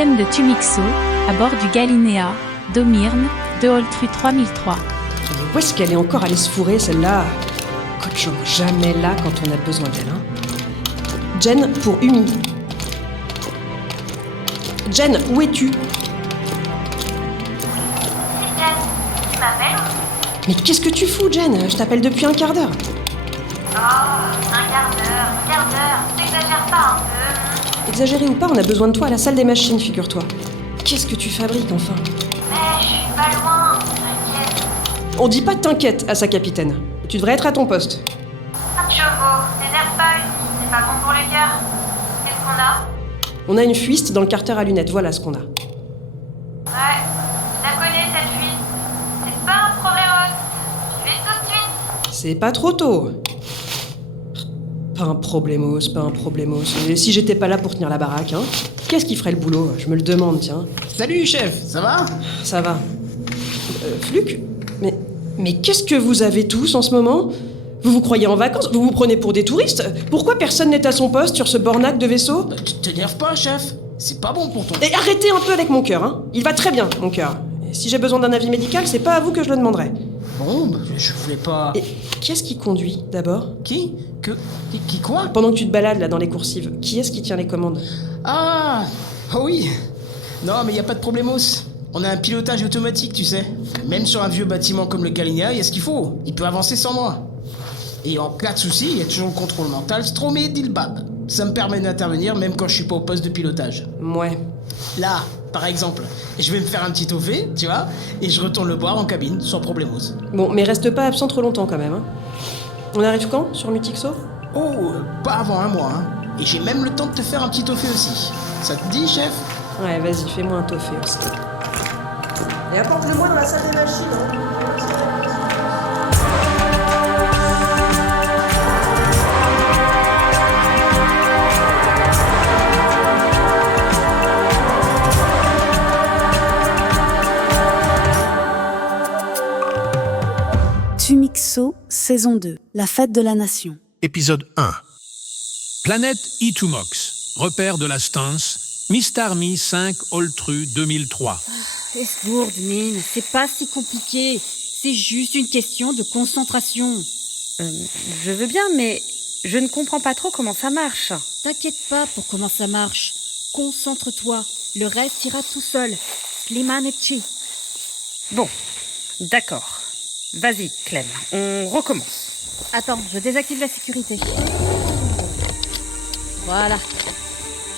Système de Tumixo, à bord du Galinéa, d'Omyrne, de Oltru 3003. Mais où est-ce qu'elle est encore allée se fourrer, celle-là? Coach, jamais là quand on a besoin d'elle, hein. Jen, pour Umi. Jen, où es-tu? C'est Jen. Tu m'appelles? Mais qu'est-ce que tu fous, Jen? Je t'appelle depuis un quart d'heure. Oh, un quart d'heure. T'exagères pas un peu. Exagéré ou pas, on a besoin de toi à la salle des machines, figure-toi. Qu'est-ce que tu fabriques, enfin? Mais je suis pas loin, t'inquiète. On dit pas t'inquiète à sa capitaine. Tu devrais être à ton poste. 5 chevaux, t'énerve pas une, c'est pas bon pour le cœur. Qu'est-ce qu'on a? On a une fuiste dans le carter à lunettes, voilà ce qu'on a. Ouais, je la connais cette fuite. C'est pas un problème. Je vais tout de suite. C'est pas trop tôt. Pas un problémos. Et si j'étais pas là pour tenir la baraque, hein? Qu'est-ce qui ferait le boulot? Je me le demande, tiens. Salut chef, ça va? Ça va. Fluc? Mais qu'est-ce que vous avez tous en ce moment? Vous vous croyez en vacances? Vous vous prenez pour des touristes? Pourquoi personne n'est à son poste sur ce bornac de vaisseau? Tu t'énerves pas chef, c'est pas bon pour ton... Et arrêtez un peu avec mon cœur, hein? Il va très bien, mon cœur. Et si j'ai besoin d'un avis médical, c'est pas à vous que je le demanderai. Bon, bah, je voulais pas... Et qui est-ce qui conduit, d'abord? Qui quoi? Pendant que tu te balades, là, dans les coursives, qui est-ce qui tient les commandes? Ah oui. Non, mais y a pas de problémos. On a un pilotage automatique, tu sais. Même sur un vieux bâtiment comme le Galinéa, y a ce qu'il faut. Il peut avancer sans moi. Et en cas de souci, y a toujours le contrôle mental Stromé Dilbab. Ça me permet d'intervenir même quand je suis pas au poste de pilotage. Ouais. Là, par exemple, je vais me faire un petit toffé, tu vois, et je retourne le boire en cabine, sans problémos. Bon, mais reste pas absent trop longtemps quand même, hein. On arrive quand, sur Mutixo? Oh, pas avant un mois, hein. Et j'ai même le temps de te faire un petit toffé aussi. Ça te dit, chef? Ouais, vas-y, fais-moi un toffé aussi. Et apporte-le-moi dans la salle des machines, hein. Tumixo, saison 2, la fête de la nation. Épisode 1. Planète Itumox, repère de la Stance, Mistarmi 5 Oltru 2003. Esgourde, mine, c'est pas si compliqué. C'est juste une question de concentration. Je veux bien, mais je ne comprends pas trop comment ça marche. T'inquiète pas pour comment ça marche. Concentre-toi, le reste ira tout seul. Slimane et Chi. Bon, d'accord. Vas-y, Clem, on recommence. Attends, je désactive la sécurité. Voilà.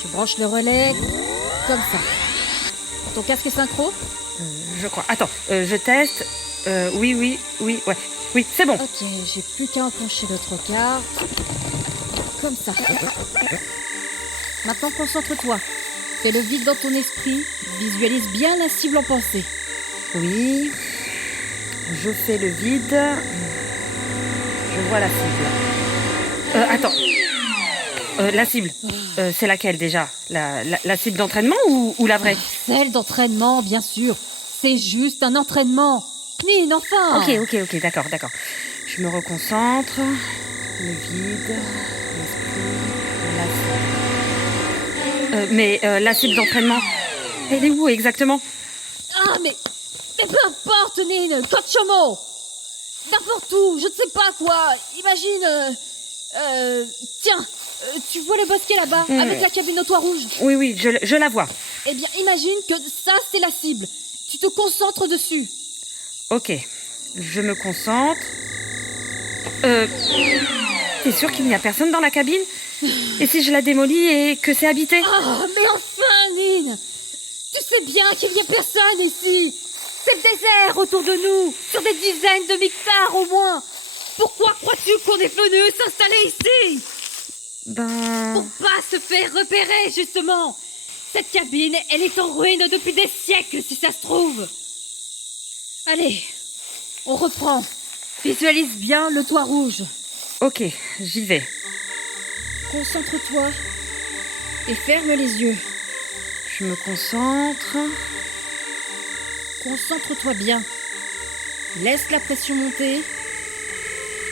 Je branche le relais comme ça. Ton casque est synchro? Je crois. Attends, je teste. Oui, c'est bon. Ok, j'ai plus qu'à enclencher le trocard. Comme ça. Maintenant, concentre-toi. Fais le vide dans ton esprit. Visualise bien la cible en pensée. Oui. Je fais le vide. Je vois la cible. Attends. La cible. C'est laquelle déjà? La cible d'entraînement ou la vraie? Celle d'entraînement, bien sûr. C'est juste un entraînement. Nine, enfin. Ok, d'accord. Je me reconcentre. Le vide. L'esprit. La cible. Mais la cible d'entraînement, elle est où exactement? Ah, mais peu importe, Nine. Cochomo. N'importe où, je ne sais pas quoi. Imagine... tiens, tu vois le bosquet là-bas, avec la cabine au toit rouge? Oui, je la vois. Eh bien, imagine que ça, c'est la cible. Tu te concentres dessus. Ok, je me concentre. T'es sûr qu'il n'y a personne dans la cabine? Et si je la démolis et que c'est habité? Oh, mais enfin, Nine! Tu sais bien qu'il n'y a personne ici. C'est le désert autour de nous, sur des dizaines de hectares au moins. Pourquoi crois-tu qu'on est venu s'installer ici? Pour pas se faire repérer, justement. Cette cabine, elle est en ruine depuis des siècles, si ça se trouve. Allez, on reprend. Visualise bien le toit rouge. Ok, j'y vais. Concentre-toi et ferme les yeux. Je me concentre. Concentre-toi bien. Laisse la pression monter.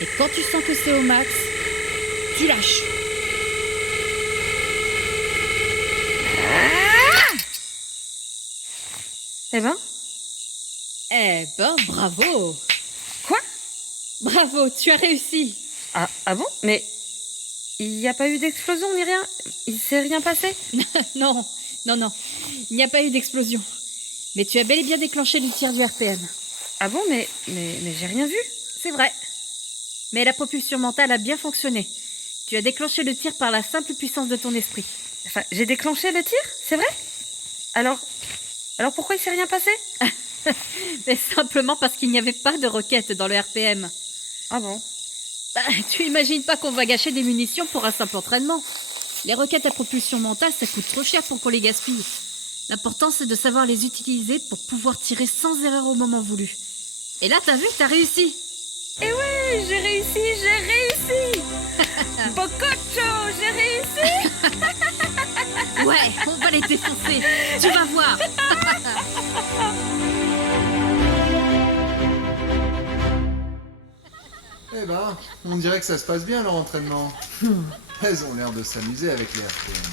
Et quand tu sens que c'est au max, tu lâches. Eh ben, Bravo. quoi? Bravo, tu as réussi. Ah bon? Mais il n'y a pas eu d'explosion ni rien? Il s'est rien passé? Non, il n'y a pas eu d'explosion. Mais tu as bel et bien déclenché le tir du RPM. Ah bon? Mais j'ai rien vu. C'est vrai. Mais la propulsion mentale a bien fonctionné. Tu as déclenché le tir par la simple puissance de ton esprit. Enfin, j'ai déclenché le tir? C'est vrai? Alors pourquoi il s'est rien passé? Mais simplement parce qu'il n'y avait pas de roquettes dans le RPM. Ah bon? Bah, tu imagines pas qu'on va gâcher des munitions pour un simple entraînement. Les roquettes à propulsion mentale, ça coûte trop cher pour qu'on les gaspille. L'important, c'est de savoir les utiliser pour pouvoir tirer sans erreur au moment voulu. Et là, t'as vu, t'as réussi. Eh ouais, j'ai réussi Bococho, j'ai réussi. Ouais, on va les défoncer. Tu vas voir. Eh ben, on dirait que ça se passe bien leur entraînement. Elles ont l'air de s'amuser avec les RPM.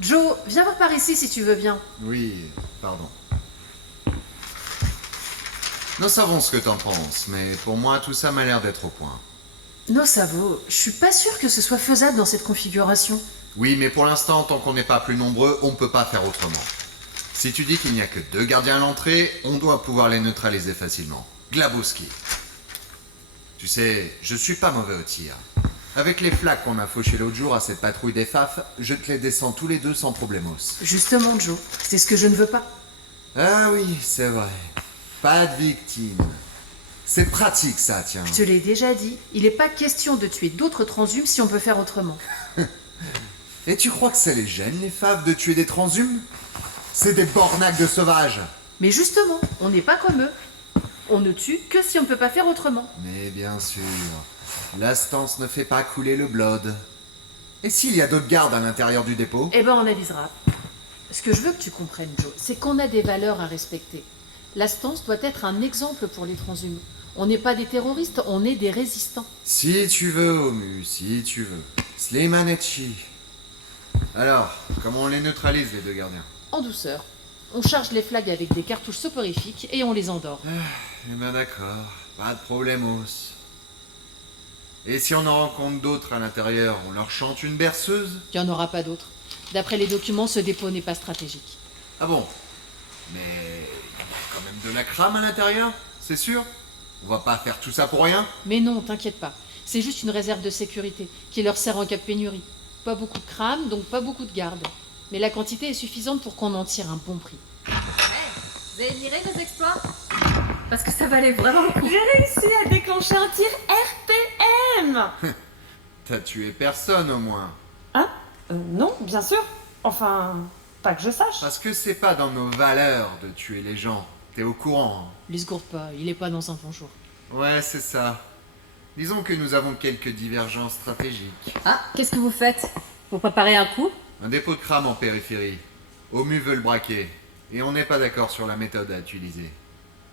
Joe, viens voir par ici si tu veux bien. Oui, pardon. Nous savons ce que t'en penses, mais pour moi tout ça m'a l'air d'être au point. Non, ça vaut. Je suis pas sûre que ce soit faisable dans cette configuration. Oui, mais pour l'instant, tant qu'on n'est pas plus nombreux, on peut pas faire autrement. Si tu dis qu'il n'y a que 2 gardiens à l'entrée, on doit pouvoir les neutraliser facilement. Glabowski. Tu sais, je suis pas mauvais au tir. Avec les flaques qu'on a fauchées l'autre jour à cette patrouille des FAF, je te les descends tous les 2 sans problemos. Justement, Joe, c'est ce que je ne veux pas. Ah oui, c'est vrai. Pas de victime. C'est pratique ça, tiens. Je te l'ai déjà dit, il n'est pas question de tuer d'autres transhumes si on peut faire autrement. Et tu crois que ça les gêne, les FAF, de tuer des transhumes? C'est des bornacs de sauvages. Mais justement, on n'est pas comme eux. On ne tue que si on ne peut pas faire autrement. Mais bien sûr, la stance ne fait pas couler le blood. Et s'il y a d'autres gardes à l'intérieur du dépôt? Eh ben, on avisera. Ce que je veux que tu comprennes, Joe, c'est qu'on a des valeurs à respecter. La stance doit être un exemple pour les transhumes. On n'est pas des terroristes, on est des résistants. Si tu veux, Omu, si tu veux. Slimane et Chi. Alors, comment on les neutralise, les 2 gardiens? En douceur. On charge les flags avec des cartouches soporifiques et on les endort. Eh ben d'accord, pas de problemos. Et si on en rencontre d'autres à l'intérieur, on leur chante une berceuse? Il n'y en aura pas d'autres. D'après les documents, ce dépôt n'est pas stratégique. Ah bon? Mais il y a quand même de la crame à l'intérieur, c'est sûr? On va pas faire tout ça pour rien? Mais non, t'inquiète pas. C'est juste une réserve de sécurité qui leur sert en cas de pénurie. Pas beaucoup de crame, donc pas beaucoup de gardes. Mais la quantité est suffisante pour qu'on en tire un bon prix. Vous avez admiré nos exploits? Parce que ça valait vraiment le coup. J'ai réussi à déclencher un tir RPM. T'as tué personne au moins. Non, bien sûr. Enfin, pas que je sache. Parce que c'est pas dans nos valeurs de tuer les gens. T'es au courant, hein? Il se gourde pas, il est pas dans un bon jour. Ouais, c'est ça. Disons que nous avons quelques divergences stratégiques. Ah, qu'est-ce que vous faites? Vous préparez un coup? Un dépôt de crame en périphérie. Omu veut le braquer. Et on n'est pas d'accord sur la méthode à utiliser.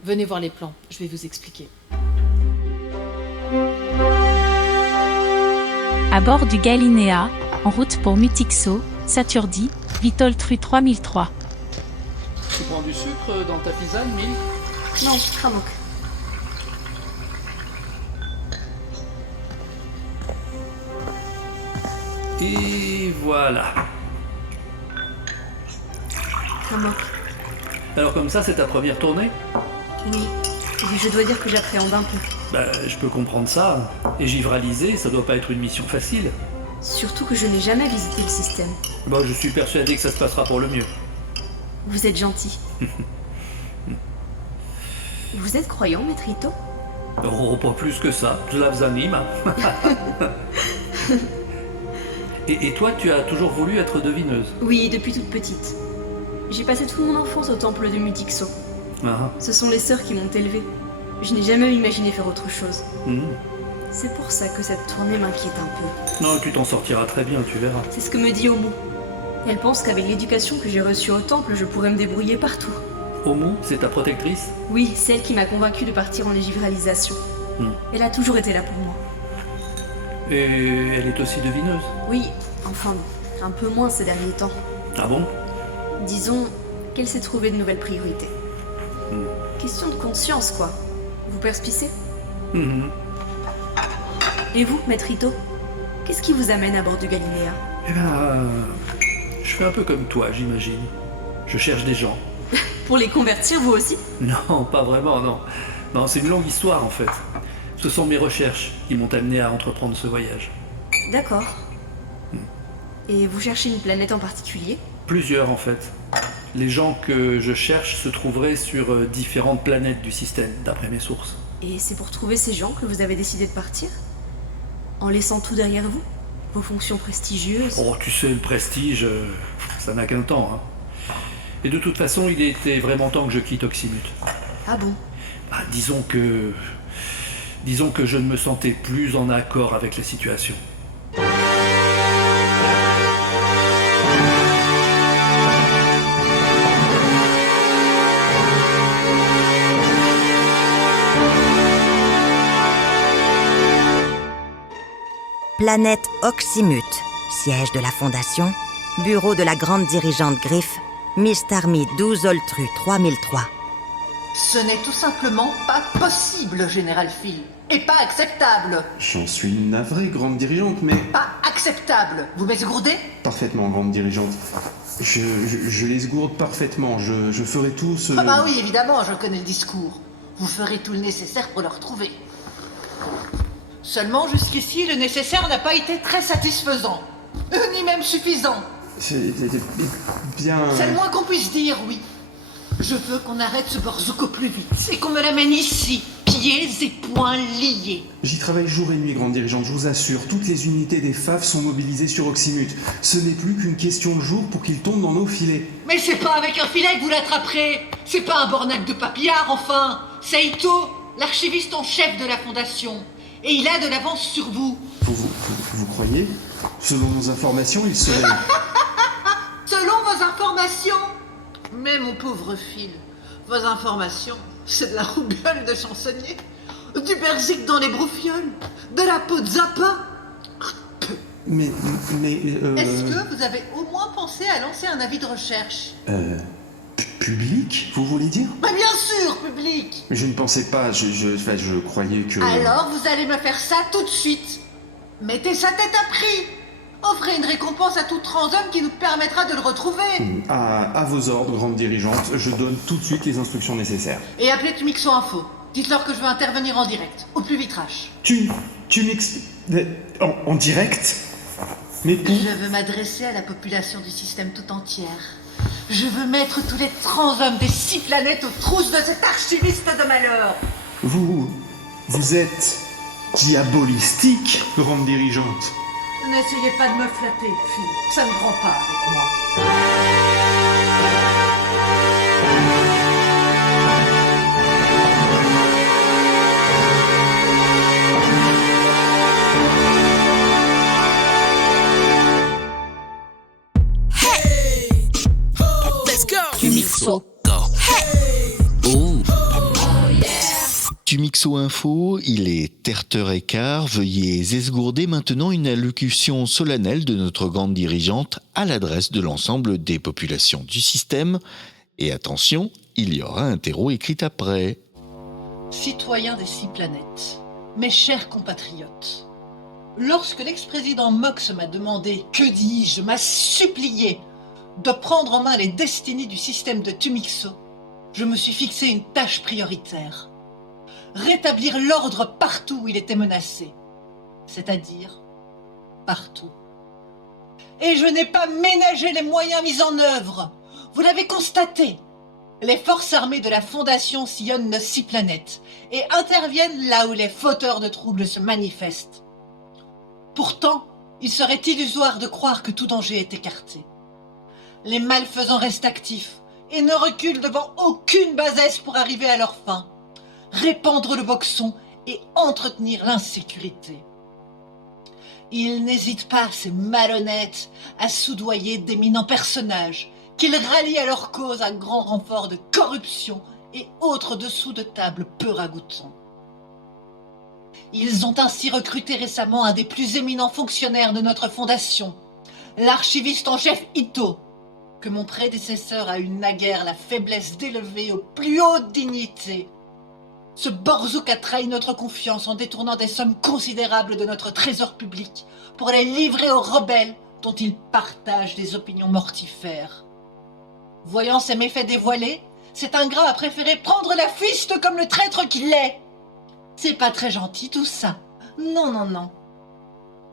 Venez voir les plans, je vais vous expliquer. À bord du Galinéa, en route pour Mutixo, Saturdi, Vitoltru 3003. Tu prends du sucre dans ta tisane, Mille? Non, Kramok. Et voilà. Kramok. Alors comme ça, c'est ta première tournée? Oui, je dois dire que j'appréhende un peu. Bah, je peux comprendre ça. Et givraliser, ça doit pas être une mission facile. Surtout que je n'ai jamais visité le système. Bah, je suis persuadé que ça se passera pour le mieux. Vous êtes gentil. Vous êtes croyant, Maître Ito? Oh, pas plus que ça. Je la anime. Et toi, tu as toujours voulu être devineuse? Oui, depuis toute petite. J'ai passé toute mon enfance au temple de Mutixo. Ah. Ce sont les sœurs qui m'ont élevée. Je n'ai jamais imaginé faire autre chose. C'est pour ça que cette tournée m'inquiète un peu. Non, tu t'en sortiras très bien, tu verras. C'est ce que me dit Omu. Elle pense qu'avec l'éducation que j'ai reçue au temple, je pourrais me débrouiller partout. Omu, c'est ta protectrice? Oui, c'est elle qui m'a convaincue de partir en légivralisation. Elle a toujours été là pour moi. Et elle est aussi devineuse? Oui, enfin, un peu moins ces derniers temps. Ah bon? Disons qu'elle s'est trouvée de nouvelles priorités. Question de conscience, quoi. Vous perspicez? Mhm. Et vous, Maître Ito? Qu'est-ce qui vous amène à bord du Galiléa? Eh ben, je fais un peu comme toi, j'imagine. Je cherche des gens. Pour les convertir, vous aussi? Non, pas vraiment, non. Non, c'est une longue histoire, en fait. Ce sont mes recherches qui m'ont amené à entreprendre ce voyage. D'accord. Et vous cherchez une planète en particulier? Plusieurs, en fait. Les gens que je cherche se trouveraient sur différentes planètes du système, d'après mes sources. Et c'est pour trouver ces gens que vous avez décidé de partir? En laissant tout derrière vous? Vos fonctions prestigieuses? Oh, tu sais, le prestige, ça n'a qu'un temps, hein. Et de toute façon, il était vraiment temps que je quitte Oxymut. Ah bon? Bah, disons que je ne me sentais plus en accord avec la situation. Planète Oxymut, siège de la Fondation, bureau de la grande dirigeante Griff, Miss Army 12 Oltru 3003. Ce n'est tout simplement pas possible, Général Phil. Et pas acceptable. J'en suis navré, grande dirigeante, mais... Pas acceptable. Vous m'esgourdez? Parfaitement, grande dirigeante. Je les esgourde parfaitement. Je ferai tout ce... Ah bah oui, évidemment, je connais le discours. Vous ferez tout le nécessaire pour le retrouver. Seulement, jusqu'ici, le nécessaire n'a pas été très satisfaisant. Ni même suffisant. C'est bien... C'est le moins qu'on puisse dire, oui. Je veux qu'on arrête ce borzouko plus vite et qu'on me l'amène ici, pieds et poings liés. J'y travaille jour et nuit, grande dirigeante, je vous assure. Toutes les unités des FAF sont mobilisées sur Oxymut. Ce n'est plus qu'une question de jour pour qu'il tombe dans nos filets. Mais c'est pas avec un filet que vous l'attraperez. C'est pas un bornac de papillard, enfin. C'est Ito, l'archiviste en chef de la Fondation. Et il a de l'avance sur vous. Vous croyez? Selon nos informations, il serait... Selon vos informations? Mais mon pauvre Phil, vos informations, c'est de la roubiole de chansonnier, du berzique dans les broufioles, de la peau de Zappa. Mais Est-ce que vous avez au moins pensé à lancer un avis de recherche? Public, vous voulez dire? Mais bien sûr, public. Je ne pensais pas, je croyais que... Alors vous allez me faire ça tout de suite. Mettez sa tête à prix. Offrez une récompense à tout transhumme qui nous permettra de le retrouver. À vos ordres, grande dirigeante, je donne tout de suite les instructions nécessaires. Et appelez Tumixo Info. Dites-leur que je veux intervenir en direct, au plus vite Rache. Tumix... En direct? Mais pour... Je veux m'adresser à la population du système tout entière. Je veux mettre tous les transhommes des 6 planètes aux trousses de cet archiviste de malheur. Vous êtes diabolistique, grande dirigeante. N'essayez pas de me flatter, Phil. Ça ne prend pas avec moi. Let's go. Tumixo. Tumixo Info, il est terre-heures-et-quart. Veuillez esgourder maintenant une allocution solennelle de notre grande dirigeante à l'adresse de l'ensemble des populations du système. Et attention, il y aura un terreau écrit après. Citoyens des 6 planètes, mes chers compatriotes, lorsque l'ex-président Mox m'a demandé, que dis-je, m'a supplié de prendre en main les destinées du système de Tumixo, je me suis fixé une tâche prioritaire. Rétablir l'ordre partout où il était menacé, c'est-à-dire partout. Et je n'ai pas ménagé les moyens mis en œuvre. Vous l'avez constaté, les forces armées de la Fondation sillonnent nos 6 planètes et interviennent là où les fauteurs de troubles se manifestent. Pourtant, il serait illusoire de croire que tout danger est écarté. Les malfaisants restent actifs et ne reculent devant aucune bassesse pour arriver à leur fin. Répandre le boxon et entretenir l'insécurité. Ils n'hésitent pas, ces malhonnêtes, à soudoyer d'éminents personnages qu'ils rallient à leur cause à grand renfort de corruption et autres dessous de table peu ragoûtants. Ils ont ainsi recruté récemment un des plus éminents fonctionnaires de notre fondation, l'archiviste en chef Ito. que mon prédécesseur a eu naguère la faiblesse d'élever aux plus hautes dignités. Ce Borzouk a trahi notre confiance en détournant des sommes considérables de notre trésor public pour les livrer aux rebelles dont il partage des opinions mortifères. Voyant ses méfaits dévoilés, cet ingrat a préféré prendre la fuite comme le traître qu'il est. C'est pas très gentil tout ça. Non, non, non.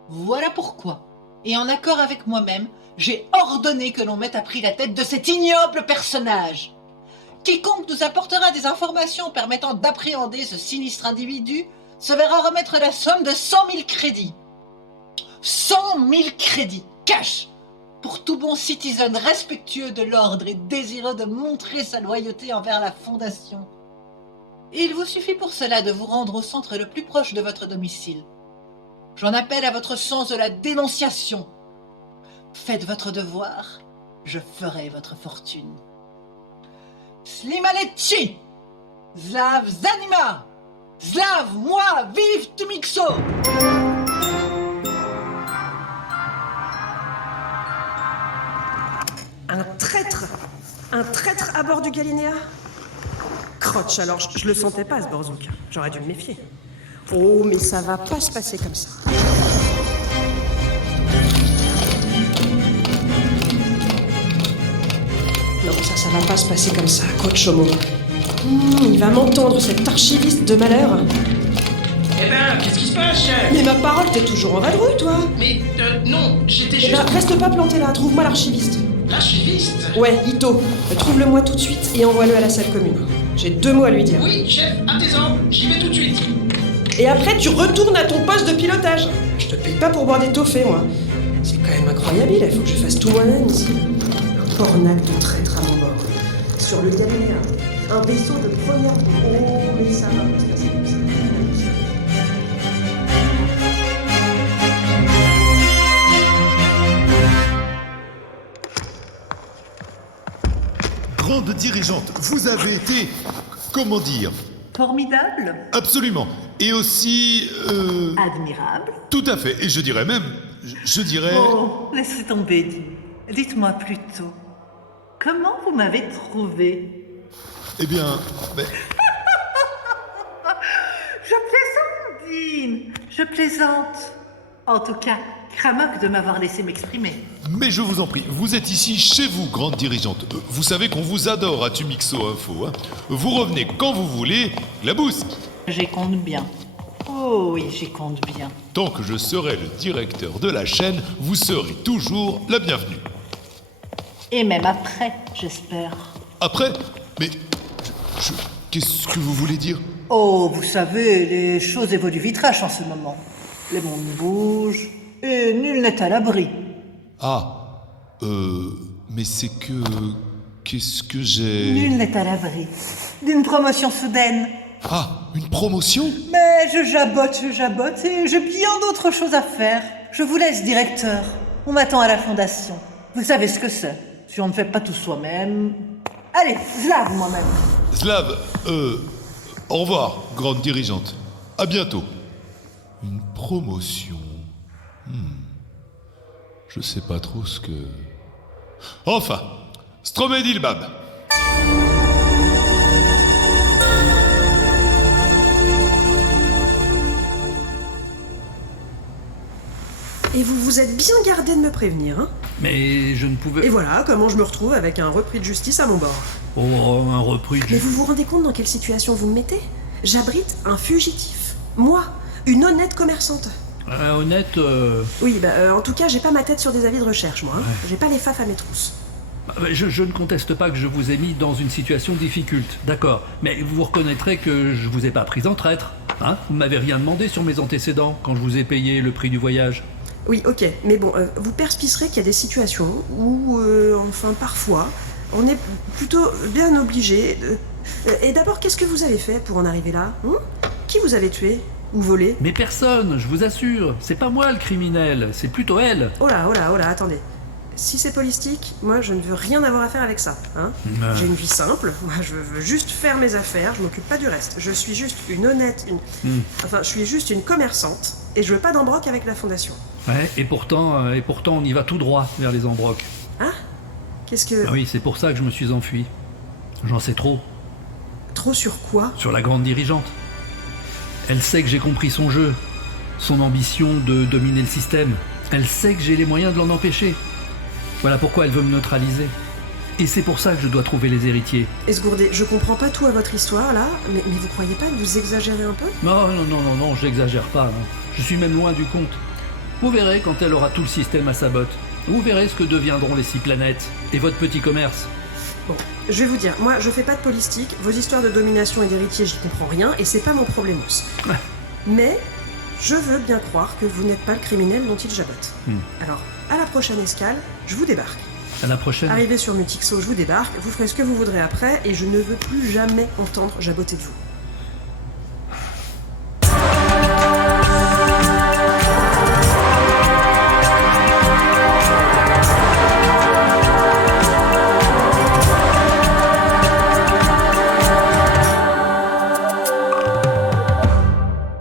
Voilà pourquoi, et en accord avec moi-même, j'ai ordonné que l'on mette à prix la tête de cet ignoble personnage. Quiconque nous apportera des informations permettant d'appréhender ce sinistre individu se verra remettre la somme de 100 000 crédits. 100 000 crédits, cash, pour tout bon citizen respectueux de l'ordre et désireux de montrer sa loyauté envers la Fondation. Il vous suffit pour cela de vous rendre au centre le plus proche de votre domicile. J'en appelle à votre sens de la dénonciation. Faites votre devoir, je ferai votre fortune. Slimaleci, Zlav Zanima, Zlav moi, vive Tumixo. Un traître à bord du Galinéa? Croche, alors je le sentais pas ce Borzouk. J'aurais dû me méfier. Oh, mais ça va pas se passer comme ça. Non, ça va pas se passer comme ça, Coach Homo. Il va m'entendre, cet archiviste de malheur. Eh ben, qu'est-ce qui se passe, chef? Mais ma parole, t'es toujours en vadrouille, toi. Mais, non, j'étais Eh juste... ben, reste pas planté là, trouve-moi l'archiviste. L'archiviste? Ouais, Ito. Trouve-le-moi tout de suite et envoie-le à la salle commune. J'ai 2 mots à lui dire. Oui, chef, à tes ordres, j'y vais tout de suite. Et après, tu retournes à ton poste de pilotage. Je te paye pas pour boire des toffés, moi. C'est quand même incroyable, il faut que je fasse tout moi-même ici. Un pornac de traître à mon bord. Sur le Galinéa, un vaisseau de première... Oh, mais ça va pas se passer comme ça. Grande dirigeante, vous avez été... comment dire? Formidable. Absolument. Et aussi... Admirable. Tout à fait. Et je dirais même... Je dirais... Oh, laissez tomber, dites-moi plutôt. Comment vous m'avez trouvé? Eh bien... Je plaisante, Dean. Je plaisante. En tout cas, cramoque de m'avoir laissé m'exprimer. Mais je vous en prie, vous êtes ici chez vous, grande dirigeante. Vous savez qu'on vous adore à Tumixo Info. Hein. Vous revenez quand vous voulez, Glabouski. J'y compte bien. Oh oui, j'y compte bien. Tant que je serai le directeur de la chaîne, vous serez toujours la bienvenue. Et même après, j'espère. Après? Mais... Qu'est-ce que vous voulez dire? Oh, vous savez, les choses évoluent vite rache en ce moment. Les mondes bougent, et nul n'est à l'abri. Ah, mais c'est que... Qu'est-ce que j'ai... Nul n'est à l'abri d'une promotion soudaine. Ah, une promotion? Mais je jabote, et j'ai bien d'autres choses à faire. Je vous laisse, directeur. On m'attend à la fondation. Vous savez ce que c'est. Si on ne fait pas tout soi-même... Allez, Zlav, moi-même. Zlav, au revoir, grande dirigeante. À bientôt. Une promotion... Je sais pas trop ce que... Enfin, Stromedilbab. Et vous vous êtes bien gardé de me prévenir, hein? Mais je ne pouvais... Et voilà comment je me retrouve avec un repris de justice à mon bord. Oh, un repris de... Mais vous vous rendez compte dans quelle situation vous me mettez? J'abrite un fugitif. Moi, une honnête commerçante. Honnête... Oui, en tout cas, j'ai pas ma tête sur des avis de recherche, moi. Hein. Ouais. J'ai pas les faf à mes trousses. Je ne conteste pas que je vous ai mis dans une situation difficile, d'accord. Mais vous reconnaîtrez que je vous ai pas pris en traître. Hein, vous m'avez rien demandé sur mes antécédents quand je vous ai payé le prix du voyage. Oui, ok, mais bon, vous perspicerez qu'il y a des situations où, enfin, parfois, on est plutôt bien obligé de... Et d'abord, qu'est-ce que vous avez fait pour en arriver là? Qui vous avez tué? Ou volé? Mais personne, je vous assure. C'est pas moi le criminel, c'est plutôt elle. Oh là, attendez. Si c'est politique, moi je ne veux rien avoir à faire avec ça. Hein. J'ai une vie simple, moi je veux juste faire mes affaires, je m'occupe pas du reste. Je suis juste une honnête, enfin je suis juste une commerçante et je veux pas d'embroc avec la fondation. Ouais, et pourtant on y va tout droit vers les embrocs. Hein? Qu'est-ce que... Ah oui, c'est pour ça que je me suis enfui. J'en sais trop. Trop sur quoi? Sur la grande dirigeante. Elle sait que j'ai compris son jeu, son ambition de dominer le système. Elle sait que j'ai les moyens de l'en empêcher. Voilà pourquoi elle veut me neutraliser. Et c'est pour ça que je dois trouver les héritiers. Esgourdé, je comprends pas tout à votre histoire, là, mais vous croyez pas que vous exagérez un peu? Non, j'exagère pas. Non. Je suis même loin du compte. Vous verrez quand elle aura tout le système à sa botte. Vous verrez ce que deviendront les 6 planètes et votre petit commerce. Bon, je vais vous dire, moi je fais pas de politique, vos histoires de domination et d'héritier, j'y comprends rien, et c'est pas mon problemos. Mais je veux bien croire que vous n'êtes pas le criminel dont il jabote. Alors, à la prochaine escale, je vous débarque. À la prochaine. Arrivé sur Mutixo, je vous débarque, vous ferez ce que vous voudrez après, et je ne veux plus jamais entendre jaboter de vous.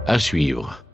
À suivre.